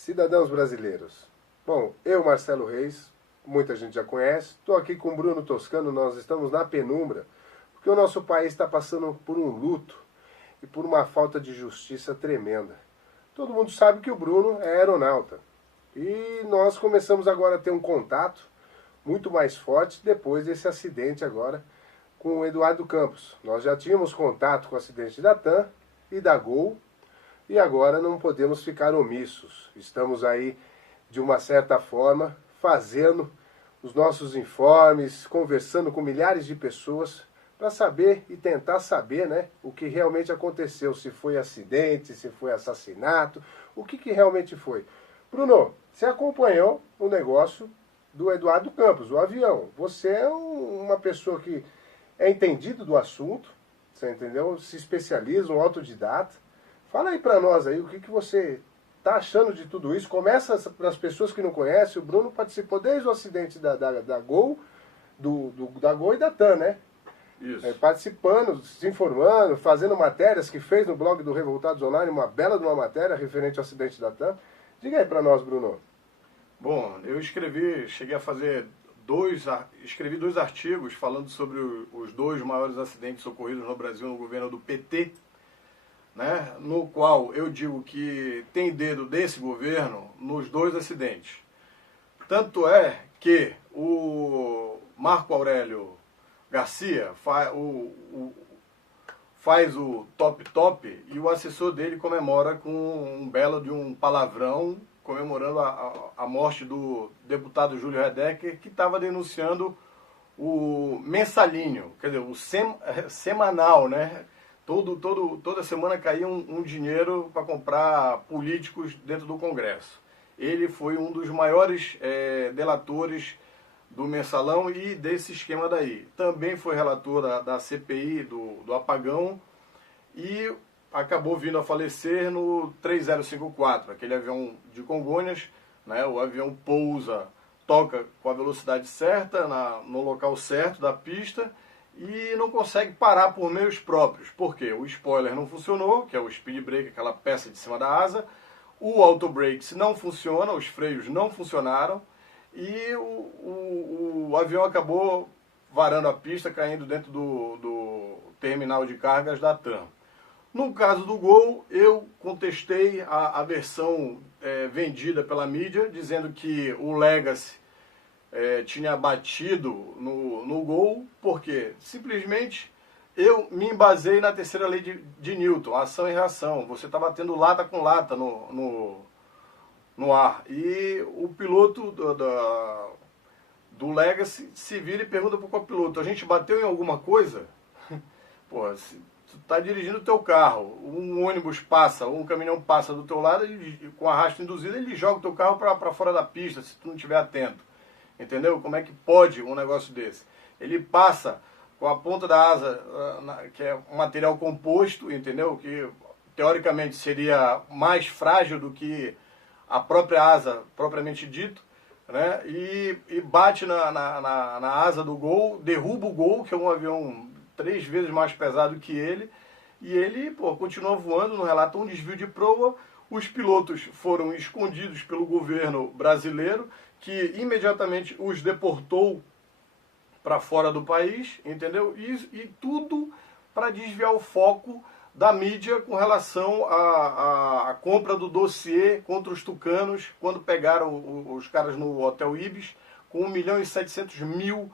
Cidadãos brasileiros. Bom, eu, Marcelo Reis, muita gente já conhece, estou aqui com o Bruno Toscano, nós estamos na penumbra, porque o nosso país está passando por um luto e por uma falta de justiça tremenda. Todo mundo sabe que o Bruno é aeronauta. E nós começamos agora a ter um contato muito mais forte depois desse acidente agora com o Eduardo Campos. Nós já tínhamos contato com o acidente da TAM e da Gol, e agora não podemos ficar omissos. Estamos aí, de uma certa forma, fazendo os nossos informes, conversando com milhares de pessoas para saber e tentar saber, né, o que realmente aconteceu, se foi acidente, se foi assassinato, o que realmente foi. Bruno, você acompanhou o negócio do Eduardo Campos, o avião. Você é uma pessoa que é entendido do assunto, você entendeu? Se especializa, um autodidata. Fala aí para nós aí, o que você está achando de tudo isso? Começa para as pessoas que não conhecem, o Bruno participou desde o acidente da Gol, da Gol e da TAM, né? Isso. Participando, se informando, fazendo matérias, que fez no blog do Revoltados Online, uma bela de uma matéria referente ao acidente da TAM. Diga aí para nós, Bruno. Bom, eu cheguei a fazer escrevi dois artigos falando sobre os dois maiores acidentes ocorridos no Brasil no governo do PT, né, no qual eu digo que tem dedo desse governo nos dois acidentes. Tanto é que o Marco Aurélio Garcia faz o top e o assessor dele comemora com um belo de um palavrão, comemorando a morte do deputado Júlio Redecker, que estava denunciando o mensalinho, quer dizer, o semanal, né? Toda semana caía um dinheiro para comprar políticos dentro do Congresso. Ele foi um dos maiores delatores do mensalão e desse esquema daí. Também foi relator da CPI do apagão e acabou vindo a falecer no 3054, aquele avião de Congonhas, né? O avião toca com a velocidade certa, no local certo da pista, e não consegue parar por meios próprios. Por quê? O spoiler não funcionou, que é o speed brake, aquela peça de cima da asa. O auto brakes não funciona, os freios não funcionaram. E o avião acabou varando a pista, caindo dentro do terminal de cargas da TAM. No caso do Gol, eu contestei a versão vendida pela mídia, dizendo que o Legacy tinha batido no Gol, porque simplesmente eu me embasei na terceira lei de Newton, ação e reação. Você está batendo lata com lata no ar. E o piloto do Legacy se vira e pergunta para o copiloto: a gente bateu em alguma coisa? Pô, se tu está dirigindo o teu carro, um ônibus passa, ou um caminhão passa do teu lado, com arrasto induzido, ele joga o teu carro para fora da pista, se tu não estiver atento. Entendeu? Como é que pode um negócio desse? Ele passa com a ponta da asa, que é um material composto, entendeu? Que teoricamente seria mais frágil do que a própria asa, propriamente dito, né? E bate na asa do Gol, derruba o Gol, que é um avião 3 vezes mais pesado que ele, e ele continua voando, não relata um desvio de proa. Os pilotos foram escondidos pelo governo brasileiro, que imediatamente os deportou para fora do país, entendeu? E tudo para desviar o foco da mídia com relação à compra do dossiê contra os tucanos, quando pegaram os caras no Hotel Ibis com 1.700.000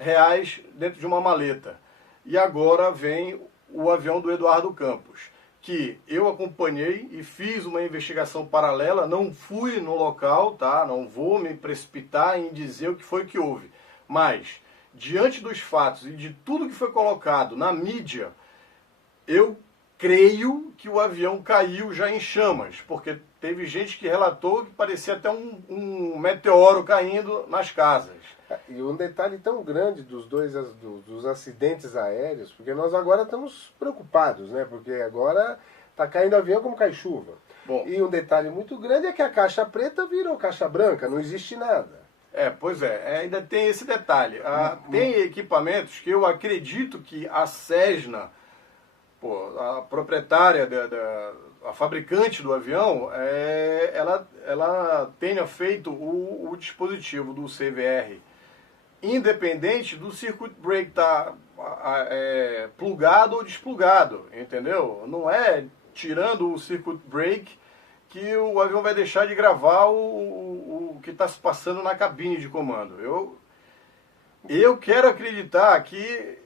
reais dentro de uma maleta. E agora vem o avião do Eduardo Campos, que eu acompanhei e fiz uma investigação paralela, não fui no local, tá? Não vou me precipitar em dizer o que foi que houve, mas diante dos fatos e de tudo que foi colocado na mídia, eu creio que o avião caiu já em chamas, porque teve gente que relatou que parecia até um meteoro caindo nas casas. E um detalhe tão grande dos acidentes aéreos, porque nós agora estamos preocupados, né? Porque agora está caindo avião como cai chuva. Bom, e um detalhe muito grande é que a caixa preta virou caixa branca, não existe nada. Pois é, ainda tem esse detalhe. Tem equipamentos que eu acredito que a Cessna, a proprietária, a fabricante do avião, ela tenha feito o dispositivo do CVR independente do circuit break estar plugado ou desplugado, entendeu? Não é tirando o circuit break que o avião vai deixar de gravar o que está se passando na cabine de comando. Eu quero acreditar que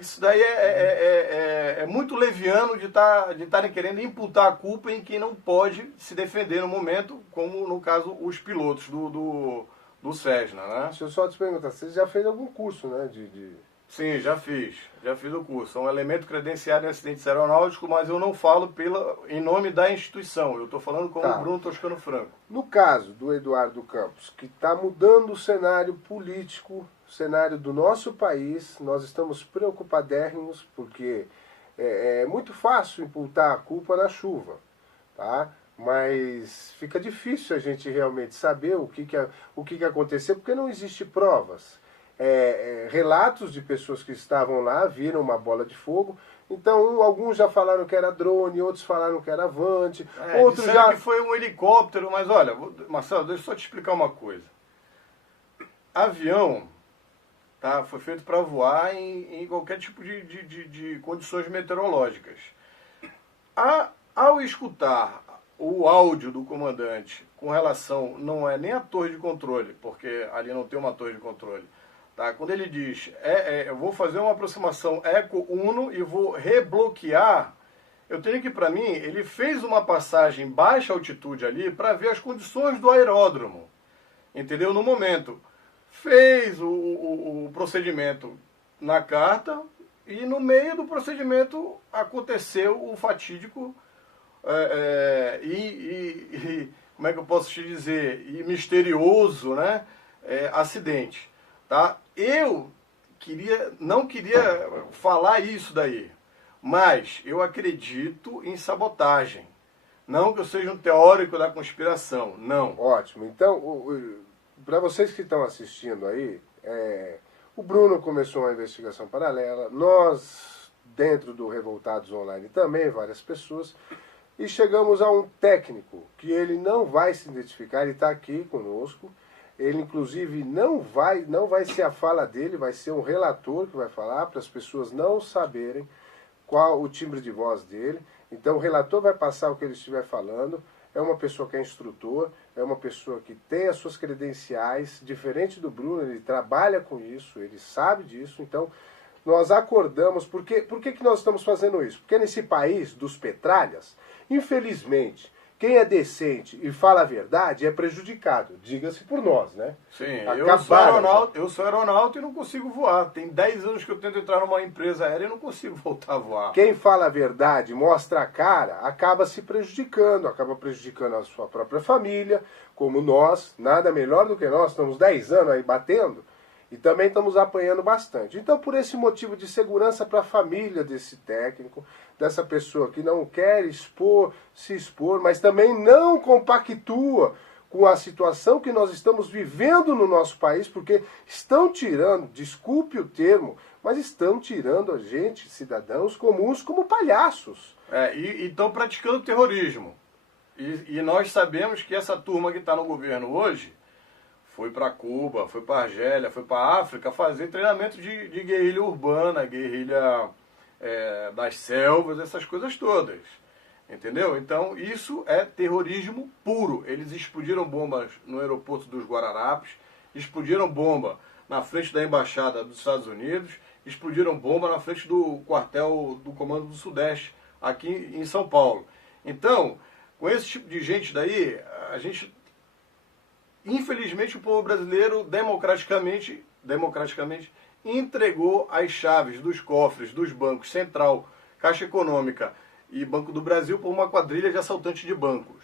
isso daí é muito leviano de estarem querendo imputar a culpa em quem não pode se defender no momento, como no caso os pilotos do Cessna, né? Deixa eu só te perguntar, você já fez algum curso, né? Sim, já fiz o curso. É um elemento credenciado em acidentes aeronáuticos, mas eu não falo em nome da instituição. Eu estou falando como Bruno Toscano Franco. No caso do Eduardo Campos, que está mudando o cenário político, o cenário do nosso país, nós estamos preocupadérrimos porque é muito fácil imputar a culpa na chuva, tá? Mas fica difícil a gente realmente saber o que aconteceu, porque não existe provas. Relatos de pessoas que estavam lá, viram uma bola de fogo. Então, alguns já falaram que era drone, outros falaram que era Avante, outros já... que foi um helicóptero, mas olha, Marcelo, deixa eu só te explicar uma coisa. Avião, tá, foi feito para voar em qualquer tipo de condições meteorológicas. Ao escutar o áudio do comandante com relação, não é nem a torre de controle, porque ali não tem uma torre de controle, tá? Quando ele diz, eu vou fazer uma aproximação Eco 1 e vou rebloquear, eu tenho que, para mim, ele fez uma passagem baixa altitude ali para ver as condições do aeródromo, entendeu? No momento, fez o procedimento na carta e no meio do procedimento aconteceu o fatídico como é que eu posso te dizer, e misterioso, né, acidente, tá? Eu não queria falar isso daí, mas eu acredito em sabotagem. Não que eu seja um teórico da conspiração, não. Ótimo. Então, para vocês que estão assistindo aí, o Bruno começou uma investigação paralela, nós, dentro do Revoltados Online também, várias pessoas, e chegamos a um técnico que ele não vai se identificar, ele está aqui conosco, ele inclusive não vai ser a fala dele, vai ser um relator que vai falar para as pessoas não saberem qual o timbre de voz dele. Então o relator vai passar o que ele estiver falando, é uma pessoa que é instrutor, é uma pessoa que tem as suas credenciais, diferente do Bruno, ele trabalha com isso, ele sabe disso, então nós acordamos. Por que nós estamos fazendo isso? Porque nesse país dos petralhas, infelizmente, quem é decente e fala a verdade é prejudicado, diga-se por nós, né? Sim, eu sou aeronauta e não consigo voar. Tem 10 anos que eu tento entrar numa empresa aérea e não consigo voltar a voar. Quem fala a verdade, mostra a cara, acaba se prejudicando, acaba prejudicando a sua própria família, como nós, nada melhor do que nós, estamos 10 anos aí batendo, e também estamos apanhando bastante. Então, por esse motivo de segurança para a família desse técnico, dessa pessoa que não quer se expor, mas também não compactua com a situação que nós estamos vivendo no nosso país, porque estão tirando, desculpe o termo, mas estão tirando a gente, cidadãos comuns, como palhaços. E estão praticando terrorismo. E nós sabemos que essa turma que está no governo hoje foi para Cuba, foi para Argélia, foi para a África fazer treinamento de guerrilha urbana, guerrilha das selvas, essas coisas todas. Entendeu? Então isso é terrorismo puro. Eles explodiram bombas no aeroporto dos Guararapes, explodiram bomba na frente da Embaixada dos Estados Unidos, explodiram bomba na frente do quartel do Comando do Sudeste, aqui em São Paulo. Então, com esse tipo de gente daí, a gente... Infelizmente, o povo brasileiro, democraticamente, entregou as chaves dos cofres dos bancos Central, Caixa Econômica e Banco do Brasil para uma quadrilha de assaltantes de bancos.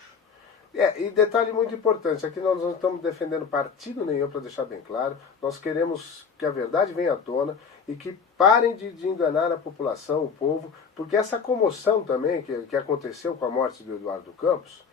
E detalhe muito importante, aqui nós não estamos defendendo partido nenhum, para deixar bem claro, nós queremos que a verdade venha à tona e que parem de enganar a população, o povo, porque essa comoção também que aconteceu com a morte do Eduardo Campos,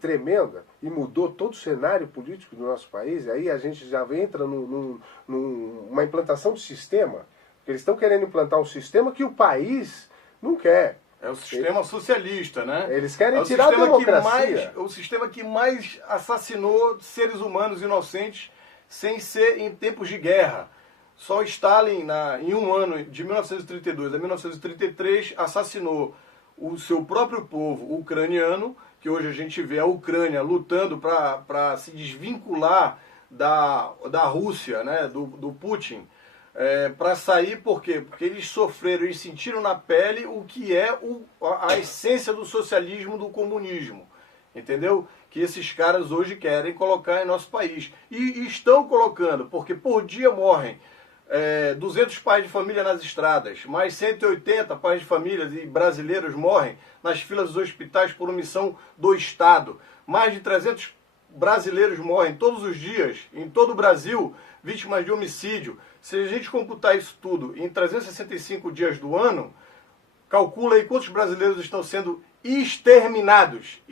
tremenda, e mudou todo o cenário político do nosso país, e aí a gente já entra numa implantação de sistema, eles estão querendo implantar um sistema que o país não quer. É o sistema socialista, né? Eles querem tirar a democracia. O sistema que mais assassinou seres humanos inocentes sem ser em tempos de guerra. Só Stalin, em um ano, de 1932 a 1933, assassinou o seu próprio povo ucraniano, que hoje a gente vê a Ucrânia lutando para se desvincular da Rússia, né, do Putin. Para sair, por quê? Porque eles sofreram, eles sentiram na pele o que é a essência do socialismo, do comunismo, entendeu? Que esses caras hoje querem colocar em nosso país. E estão colocando, porque por dia morrem 200 pais de família nas estradas, mais 180 pais de família e brasileiros morrem nas filas dos hospitais por omissão do Estado. Mais de 300 brasileiros morrem todos os dias, em todo o Brasil, vítimas de homicídio. Se a gente computar isso tudo em 365 dias do ano, calcula aí quantos brasileiros estão sendo exterminados.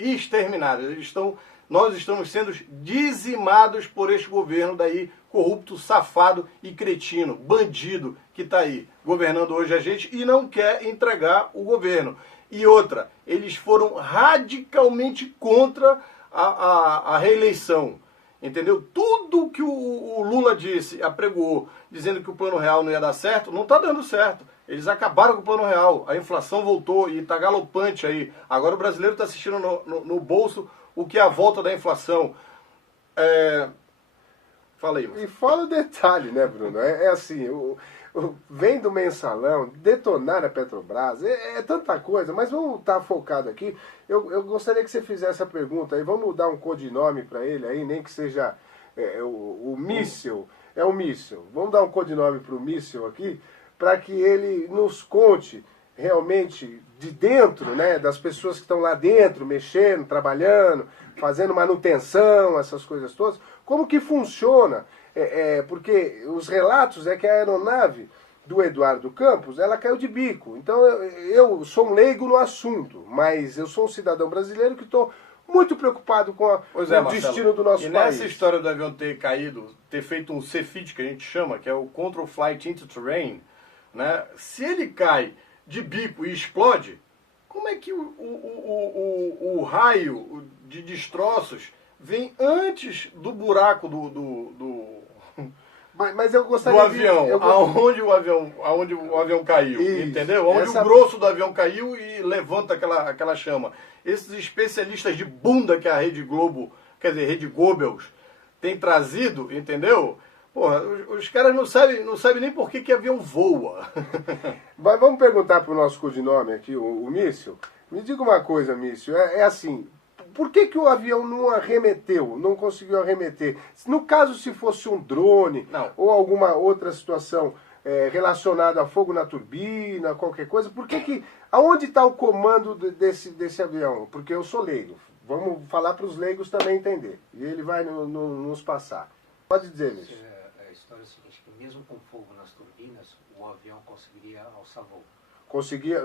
Nós estamos sendo dizimados por este governo daí, corrupto, safado e cretino, bandido, que está aí, governando hoje a gente e não quer entregar o governo. E outra, eles foram radicalmente contra a reeleição. Entendeu? Tudo que o Lula disse, apregoou, dizendo que o Plano Real não ia dar certo, não está dando certo. Eles acabaram com o Plano Real. A inflação voltou e está galopante aí. Agora o brasileiro está assistindo no bolso o que é a volta da inflação. Fala aí. E fala o detalhe, né, Bruno? Assim, vem do mensalão, detonar a Petrobras, é tanta coisa, mas vamos estar focado aqui. Eu gostaria que você fizesse a pergunta aí, vamos dar um codinome para ele aí, nem que seja o míssil, é um míssil. Vamos dar um codinome para o míssil aqui, para que ele nos conte realmente de dentro, né, das pessoas que estão lá dentro, mexendo, trabalhando, fazendo manutenção, essas coisas todas, como que funciona. Porque os relatos é que a aeronave do Eduardo Campos, ela caiu de bico. Então eu sou um leigo no assunto, mas eu sou um cidadão brasileiro que estou muito preocupado com o destino do nosso país. E nessa história do avião ter caído, ter feito um CFIT, que a gente chama, que é o Control Flight into Terrain, né? Se ele cai de bico e explode, como é que o raio de destroços vem antes do buraco mas eu gostaria do avião, aonde o avião caiu, isso, entendeu? Onde o grosso do avião caiu e levanta aquela chama. Esses especialistas de bunda que a Rede Globo, quer dizer, Rede Goebbels, tem trazido, entendeu? Porra, os caras não sabem nem por que avião voa. Mas vamos perguntar para o nosso codinome aqui, o míssil. Me diga uma coisa, míssil, assim... Por que o avião não arremeteu, não conseguiu arremeter? No caso, se fosse um drone ou alguma outra situação relacionada a fogo na turbina, qualquer coisa, aonde está o comando desse avião? Porque eu sou leigo. Vamos falar para os leigos também entender. E ele vai nos passar. Pode dizer, Mísio. A história é a seguinte, que mesmo com fogo nas turbinas, o avião conseguiria alçar voo.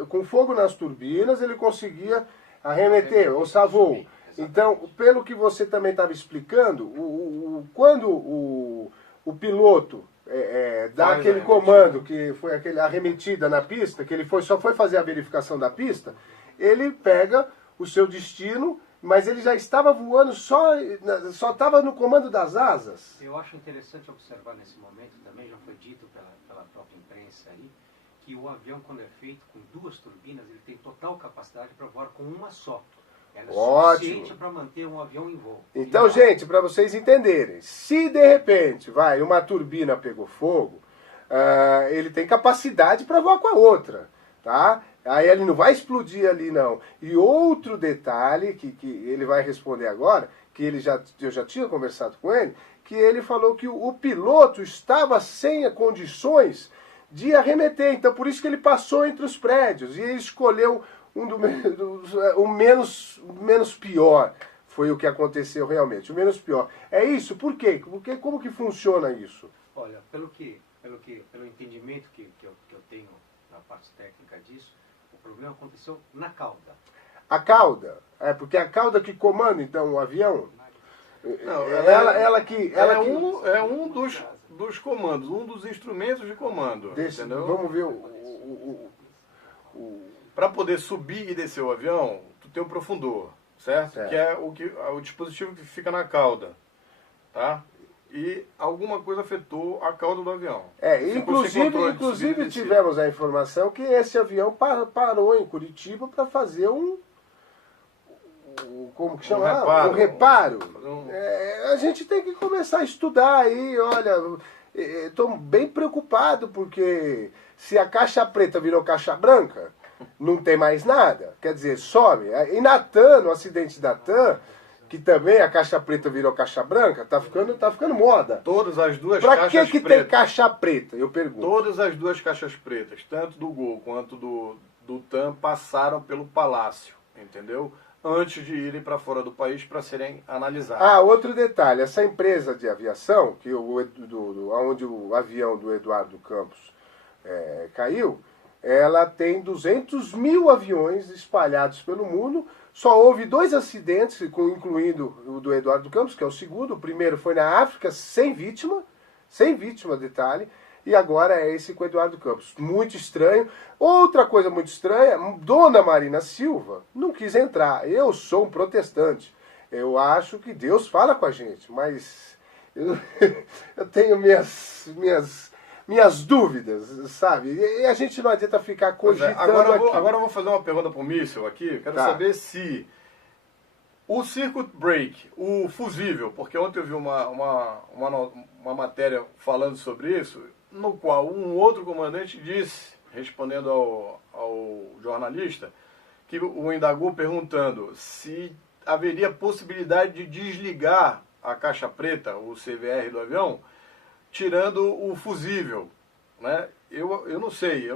Com fogo nas turbinas, ele conseguia arremeter, alçar voo. Então, pelo que você também estava explicando, quando o piloto dá aquele comando, que foi aquele arremetida na pista, que ele só foi fazer a verificação da pista, ele pega o seu destino, mas ele já estava voando, só estava no comando das asas. Eu acho interessante observar nesse momento, também já foi dito pela própria imprensa aí, que o avião, quando é feito com duas turbinas, ele tem total capacidade para voar com uma só. Ela é suficiente para manter um avião em voo. Então, gente, para vocês entenderem, se de repente uma turbina pegou fogo, ele tem capacidade para voar com a outra, tá? Aí ele não vai explodir ali, não. E outro detalhe que ele vai responder agora, que eu já tinha conversado com ele, que ele falou que o piloto estava sem condições de arremeter, então por isso que ele passou entre os prédios, e ele escolheu o menos pior. Foi o que aconteceu realmente, o menos pior. É isso? Por quê? Como que funciona isso? Olha, pelo entendimento que eu tenho na parte técnica disso, o problema aconteceu na cauda. A cauda? Porque é a cauda que comanda, então, o avião? Não, um dos comandos, um dos instrumentos de comando. Vamos ver para poder subir e descer o avião, tu tem um profundor, certo? Que é o dispositivo que fica na cauda, tá? E alguma coisa afetou a cauda do avião. Inclusive tivemos a informação que esse avião parou em Curitiba para fazer como que chama? Um reparo. A gente tem que começar a estudar aí, olha, estou bem preocupado porque se a caixa preta virou caixa branca, não tem mais nada, quer dizer, some. E na TAM, no acidente da TAM, que também a caixa preta virou caixa branca, tá ficando moda. Todas as duas caixas pretas. Pra que tem caixa preta, eu pergunto? Todas as duas caixas pretas, tanto do Gol quanto do TAM, passaram pelo Palácio, entendeu? Antes de irem para fora do país para serem analisadas. Outro detalhe, essa empresa de aviação, que onde o avião do Eduardo Campos caiu, ela tem 200 mil aviões espalhados pelo mundo. Só houve 2 acidentes, incluindo o do Eduardo Campos, que é o segundo. O primeiro foi na África, sem vítima, detalhe. E agora é esse com o Eduardo Campos. Muito estranho. Outra coisa muito estranha, Dona Marina Silva não quis entrar. Eu sou um protestante. Eu acho que Deus fala com a gente, mas eu tenho minhas dúvidas, sabe? E a gente não adianta ficar cogitando agora eu vou fazer uma pergunta para o Míssil aqui. Quero saber se o circuit break, o fusível, porque ontem eu vi uma matéria falando sobre isso, no qual um outro comandante disse, respondendo ao jornalista, que o indagou perguntando se haveria possibilidade de desligar a caixa preta, o CVR do avião, tirando o fusível, né? Eu não sei,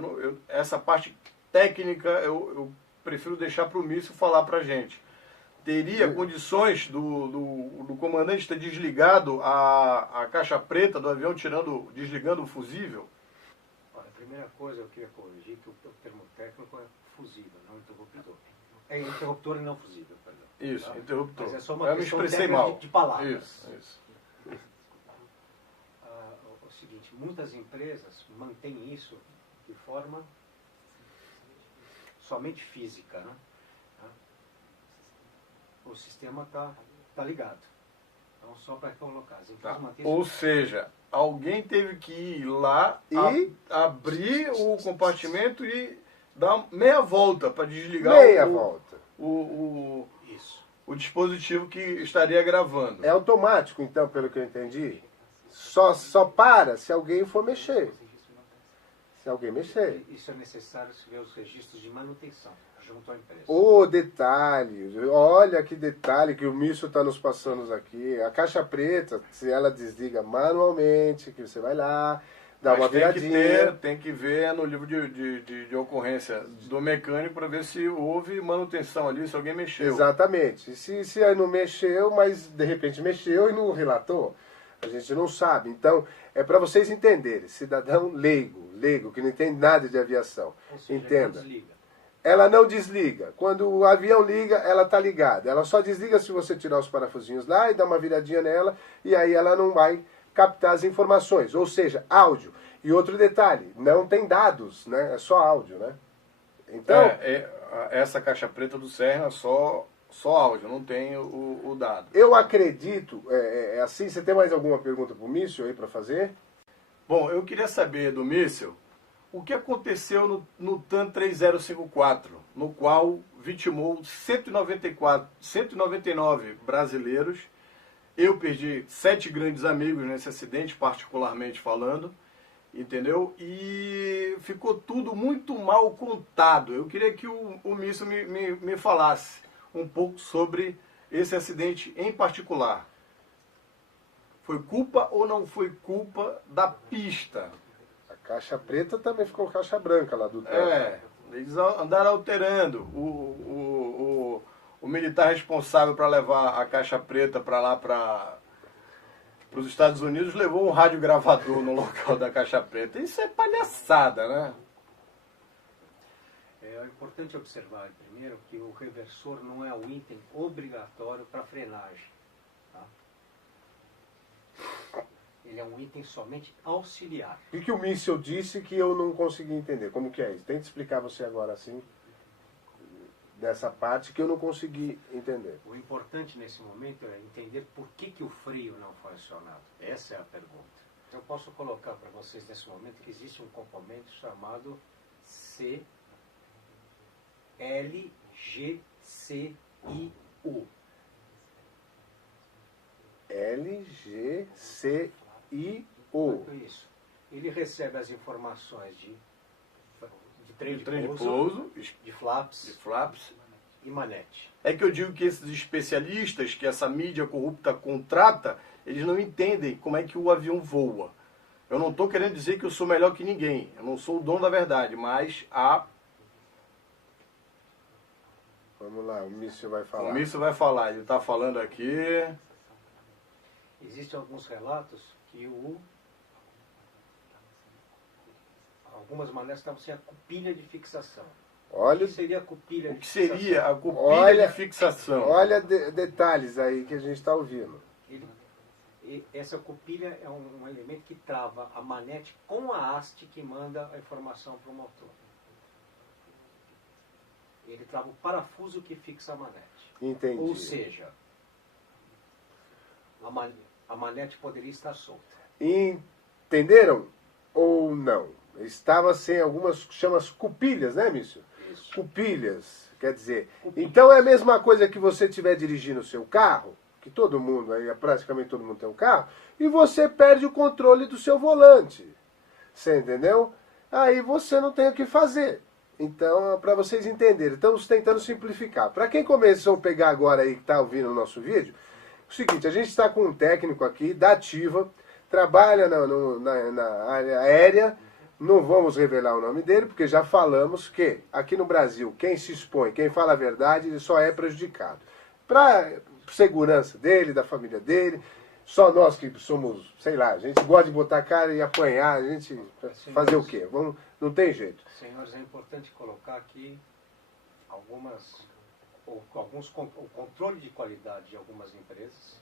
essa parte técnica eu prefiro deixar para o Míssil falar para a gente. Teria condições do comandante ter desligado a caixa preta do avião, desligando o fusível? Olha, a primeira coisa eu queria corrigir que o termo técnico é fusível, não interruptor. É interruptor e não fusível, perdão. Isso, tá? Interruptor. Mas é só uma questão de palavras. Isso. O seguinte, muitas empresas mantêm isso de forma somente física, né? O sistema está ligado. Então, só para colocar. Ou seja, alguém teve que ir lá e abrir o compartimento e dar meia volta para desligar o dispositivo que estaria gravando. É automático, então, pelo que eu entendi? Só para se alguém for mexer. Se alguém mexer. Isso é necessário se ver os registros de manutenção junto à empresa. Detalhe, olha que detalhe que o Míssil está nos passando aqui. A caixa preta, se ela desliga manualmente, que você vai lá, dá uma viradinha. Tem que ver no livro de ocorrência do mecânico para ver se houve manutenção ali, se alguém mexeu. Exatamente. Se não mexeu, mas de repente mexeu e não relatou, a gente não sabe. Então, é para vocês entenderem, cidadão leigo, que não entende nada de aviação. Ou seja, entenda. Ela não desliga. Quando o avião liga, ela está ligada. Ela só desliga se você tirar os parafusinhos lá e dar uma viradinha nela, e aí ela não vai captar as informações. Ou seja, áudio. E outro detalhe, não tem dados, né? É só áudio, né? Então, essa caixa preta do Serra é só áudio, não tem o dado. Eu acredito, assim, você tem mais alguma pergunta para o Míssil aí para fazer? Bom, eu queria saber do Míssil o que aconteceu no TAM 3054, no qual vitimou 199 brasileiros. Eu perdi 7 grandes amigos nesse acidente, particularmente falando, entendeu? E ficou tudo muito mal contado. Eu queria que o Míssil me falasse um pouco sobre esse acidente em particular. Foi culpa ou não foi culpa da pista? A caixa preta também ficou caixa branca lá do TAM. Eles andaram alterando. O militar responsável para levar a caixa preta para lá, para os Estados Unidos, levou um radiogravador no local da caixa preta. Isso é palhaçada, né? É importante observar, primeiro, que o reversor não é um item obrigatório para frenagem. Tá? Ele é um item somente auxiliar. O que o Míssil disse que eu não consegui entender? Como que é isso? Tenta explicar você agora assim. dessa parte que eu não consegui entender. O importante nesse momento é entender por que o freio não foi acionado. Essa é a pergunta. Eu posso colocar para vocês nesse momento que existe um componente chamado LGCIU. LGCIU. Isso. Ele recebe as informações de trem de pouso, de flaps e manete. É que eu digo que esses especialistas que essa mídia corrupta contrata, eles não entendem como é que o avião voa. Eu não estou querendo dizer que eu sou melhor que ninguém. Eu não sou o dono da verdade, mas Vamos lá, o Mício vai falar. O Mício vai falar. Ele está falando aqui. Existem alguns relatos que algumas manetes estavam sem a cupilha de fixação. Olha, o que seria a cupilha o de que fixação? seria a cupilha de fixação? Olha detalhes aí que a gente está ouvindo. Essa cupilha é um elemento que trava a manete com a haste que manda a informação para o motor. Ele trava o parafuso que fixa a manete. Entendi. Ou seja, a manete poderia estar solta. Entenderam ou não? Estava sem algumas, chama as cupilhas, né, Mício? Isso. Cupilhas, quer dizer. Então é a mesma coisa que você estiver dirigindo o seu carro, que todo mundo, aí praticamente todo mundo tem um carro, e você perde o controle do seu volante. Você entendeu? Aí você não tem o que fazer. Então, para vocês entenderem, estamos tentando simplificar. Para quem começou a pegar agora aí, que está ouvindo o nosso vídeo, é o seguinte, a gente está com um técnico aqui, da Ativa, trabalha na área aérea, não vamos revelar o nome dele, porque já falamos que aqui no Brasil, quem se expõe, quem fala a verdade, ele só é prejudicado. Para segurança dele, da família dele, só nós que somos, sei lá, a gente gosta de botar a cara e apanhar, a gente fazer o quê? Não tem jeito. Senhores, é importante colocar aqui o controle de qualidade de algumas empresas.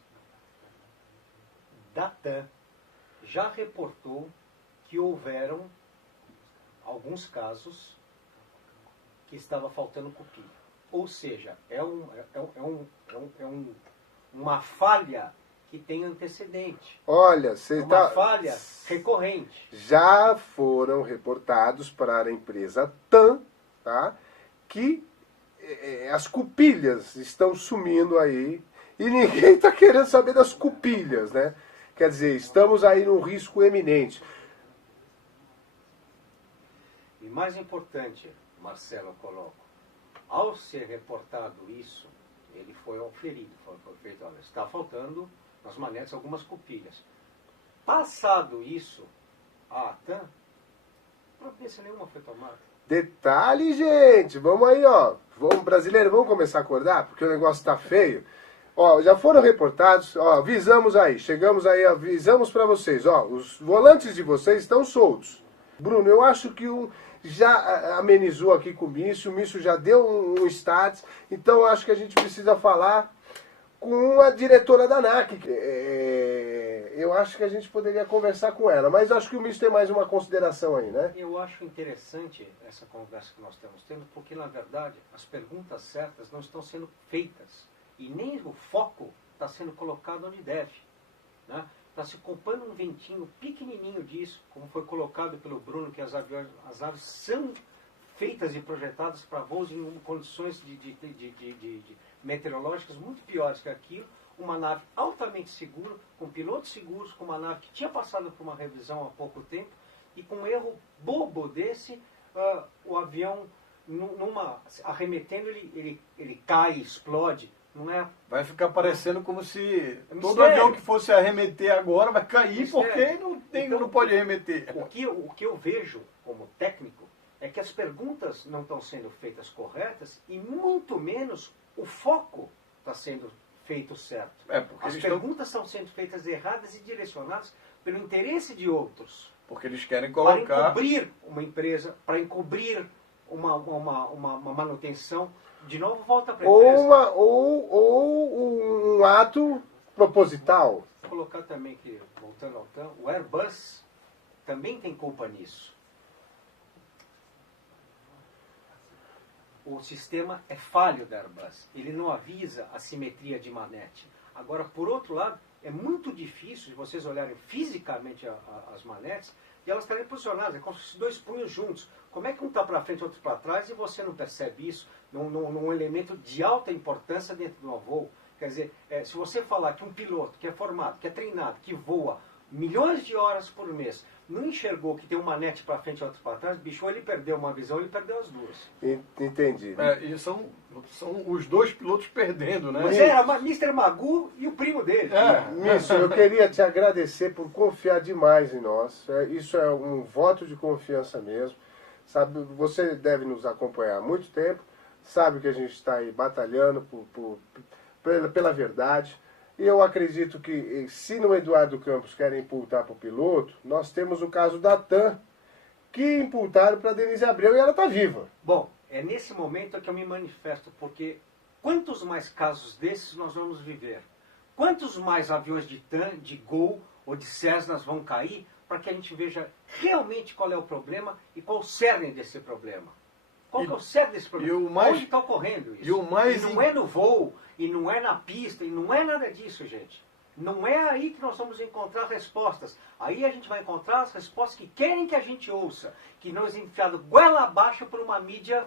Da TAM já reportou que houveram alguns casos que estava faltando cupilha. Ou seja, uma falha que tem antecedente. Olha, você uma falha recorrente. Já foram reportados para a empresa TAM, tá? Que as cupilhas estão sumindo aí e ninguém está querendo saber das cupilhas, né? Quer dizer, estamos aí num risco eminente. E mais importante, Marcelo, eu coloco, ao ser reportado isso, ele foi oferido, foi feito, olha, está faltando nas manetes algumas cupilhas. Passado isso, a TAM, providência nenhuma foi tomada. Detalhe, gente, vamos aí, ó, brasileiro, vamos começar a acordar, porque o negócio está feio. Ó, já foram reportados, ó, avisamos aí, chegamos aí, avisamos para vocês, ó, os volantes de vocês estão soltos. Bruno, eu acho que já amenizou aqui com o Mício já deu um status, então eu acho que a gente precisa falar com a diretora da ANAC. Eu acho que a gente poderia conversar com ela, mas eu acho que o Mício tem mais uma consideração aí, né? Eu acho interessante essa conversa que nós estamos tendo, porque na verdade as perguntas certas não estão sendo feitas e nem o foco está sendo colocado onde deve, né? Está se comprando um ventinho pequenininho disso, como foi colocado pelo Bruno, que as aves são feitas e projetadas para voos em condições de meteorológicas muito piores que aquilo. Uma nave altamente segura, com pilotos seguros, com uma nave que tinha passado por uma revisão há pouco tempo, e com um erro bobo desse, o avião, arremetendo, ele cai, explode. Não é? Vai ficar parecendo como se todo avião que fosse arremeter agora vai cair, porque não pode arremeter. O que eu vejo como técnico é que as perguntas não estão sendo feitas corretas e muito menos o foco está sendo feito certo. As perguntas estão sendo feitas erradas e direcionadas pelo interesse de outros. Porque eles querem colocar... Para encobrir uma empresa, para encobrir uma manutenção. De novo, volta para a empresa. Ou um ato proposital. Vou colocar também que, voltando ao TAM, o Airbus também tem culpa nisso. o sistema é falho da Airbus. Ele não avisa a simetria de manete. Agora, por outro lado, é muito difícil de vocês olharem fisicamente as manetes e elas estarem posicionadas, é como se dois punhos juntos. Como é que um está para frente e outro para trás e você não percebe isso num elemento de alta importância dentro de um voo? Quer dizer, se você falar que um piloto que é formado, que é treinado, que voa milhões de horas por mês, não enxergou que tem um manete para frente e outro para trás, bicho, ou ele perdeu uma visão, ou ele perdeu as duas. Entendi. E são os dois pilotos perdendo, né? Mas era Mr. Magoo e o primo dele. Misso, eu queria te agradecer por confiar demais em nós. Isso é um voto de confiança mesmo. Sabe, você deve nos acompanhar há muito tempo, sabe que a gente está aí batalhando pela verdade. E eu acredito que, se no Eduardo Campos querem imputar para o piloto, nós temos o caso da TAM, que imputaram para a Denise Abreu e ela está viva. Bom, é nesse momento que eu me manifesto, porque quantos mais casos desses nós vamos viver? Quantos mais aviões de TAM, de Gol ou de Cessnas vão cair para que a gente veja realmente qual é o problema e qual o cerne desse problema? Qual que é o cerne desse problema? Onde está ocorrendo isso? E não é no voo, e não é na pista, e não é nada disso, gente. Não é aí que nós vamos encontrar respostas. Aí a gente vai encontrar as respostas que querem que a gente ouça, que nós enfiado goela abaixo por uma mídia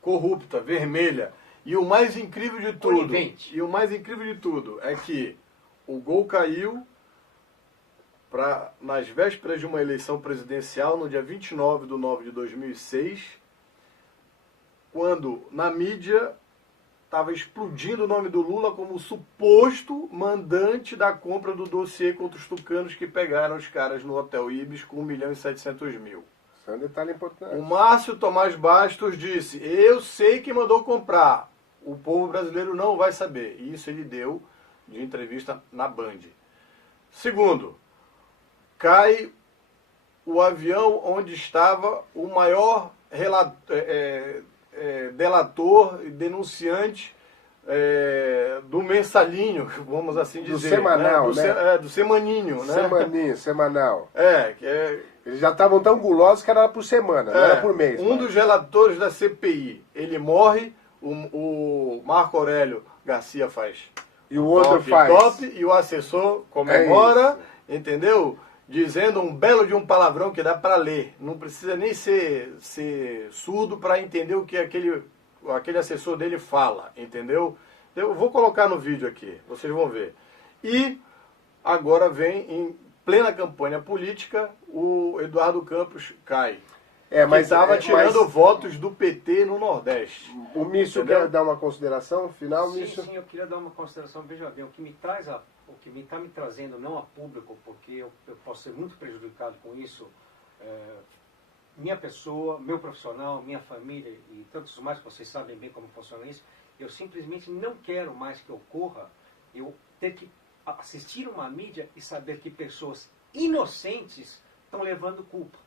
corrupta, vermelha. E o mais incrível de tudo, é que o Gol caiu nas vésperas de uma eleição presidencial, no dia 29/9/2006, quando na mídia estava explodindo o nome do Lula como suposto mandante da compra do dossiê contra os tucanos que pegaram os caras no Hotel Ibis com 1.700.000. Isso é um detalhe importante. O Márcio Tomás Bastos disse: eu sei que mandou comprar, o povo brasileiro não vai saber. E isso ele deu de entrevista na Band. Segundo, cai o avião onde estava o maior delator e denunciante do mensalinho, vamos assim dizer. Do semanal, né? Do semaninho, né? Semanal. Eles já estavam tão gulosos que era por semana, não era por mês. Dos relatores da CPI, ele morre, o Marco Aurélio Garcia faz. E o outro faz. E o assessor comemora, entendeu? Dizendo um belo de um palavrão que dá para ler. Não precisa nem ser surdo para entender o que aquele assessor dele fala, entendeu? Eu vou colocar no vídeo aqui, vocês vão ver. E agora vem, em plena campanha política, o Eduardo Campos cai. Mas estava tirando votos do PT no Nordeste. O Mício quer dar uma consideração final, Mício? Sim, eu queria dar uma consideração. Veja bem, o que está me trazendo, não a público, porque eu posso ser muito prejudicado com isso, minha pessoa, meu profissional, minha família e tantos mais que vocês sabem bem como funciona isso, eu simplesmente não quero mais que ocorra eu ter que assistir uma mídia e saber que pessoas inocentes estão levando culpa.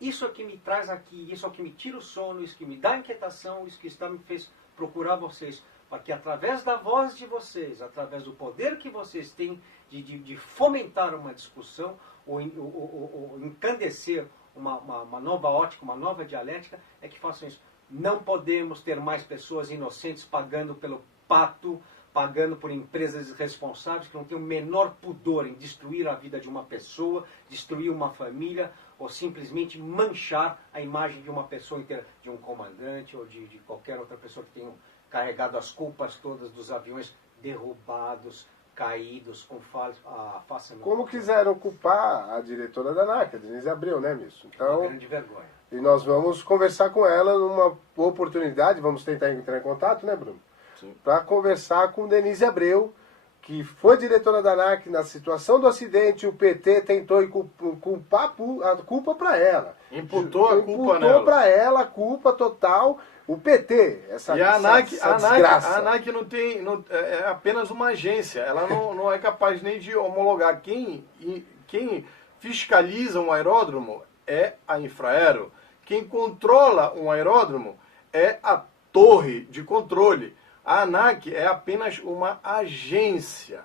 Isso é o que me traz aqui, isso é o que me tira o sono, isso que me dá inquietação, isso que me fez procurar vocês, para que através da voz de vocês, através do poder que vocês têm de fomentar uma discussão ou encandecer uma nova ótica, uma nova dialética, é que façam isso. Não podemos ter mais pessoas inocentes pagando pelo pato, pagando por empresas irresponsáveis que não têm o menor pudor em destruir a vida de uma pessoa, destruir uma família, ou simplesmente manchar a imagem de uma pessoa inteira, de um comandante ou de qualquer outra pessoa que tenha carregado as culpas todas dos aviões derrubados, caídos, com falhas. Como quiseram culpar a diretora da ANAC, a Denise Abreu, né, Misso? Então, uma grande vergonha. E nós vamos conversar com ela numa oportunidade, vamos tentar entrar em contato, né, Bruno? Para conversar com Denise Abreu, que foi diretora da ANAC na situação do acidente, o PT tentou culpar a culpa para ela. Imputou a culpa nela. Imputou para ela a culpa total, o PT, essa desgraça. A ANAC é apenas uma agência, ela não é capaz nem de homologar. Quem fiscaliza um aeródromo é a Infraero. Quem controla um aeródromo é a torre de controle. A ANAC é apenas uma agência.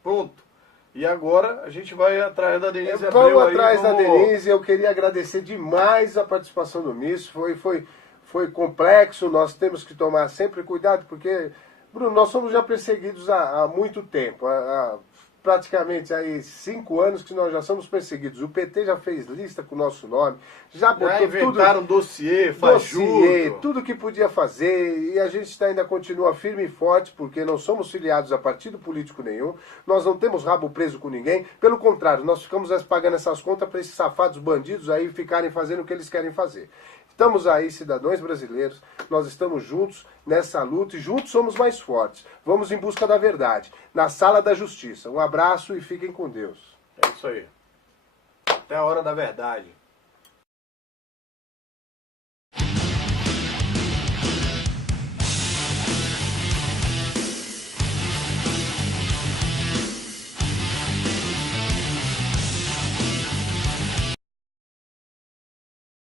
Pronto. E agora a gente vai atrás da Denise Abreu. Vamos atrás da Denise. Eu queria agradecer demais a participação do Misso. foi complexo, nós temos que tomar sempre cuidado, porque, Bruno, nós somos já perseguidos há muito tempo, há praticamente aí 5 anos que nós já somos perseguidos. O PT já fez lista com o nosso nome, já botou inventaram tudo, dossiê, fajuto, tudo que podia fazer, e a gente ainda continua firme e forte, porque não somos filiados a partido político nenhum, nós não temos rabo preso com ninguém, pelo contrário, nós ficamos pagando essas contas para esses safados bandidos aí ficarem fazendo o que eles querem fazer. Estamos aí, cidadãos brasileiros, nós estamos juntos nessa luta e juntos somos mais fortes. Vamos em busca da verdade, na sala da justiça. Um abraço e fiquem com Deus. É isso aí. Até a hora da verdade.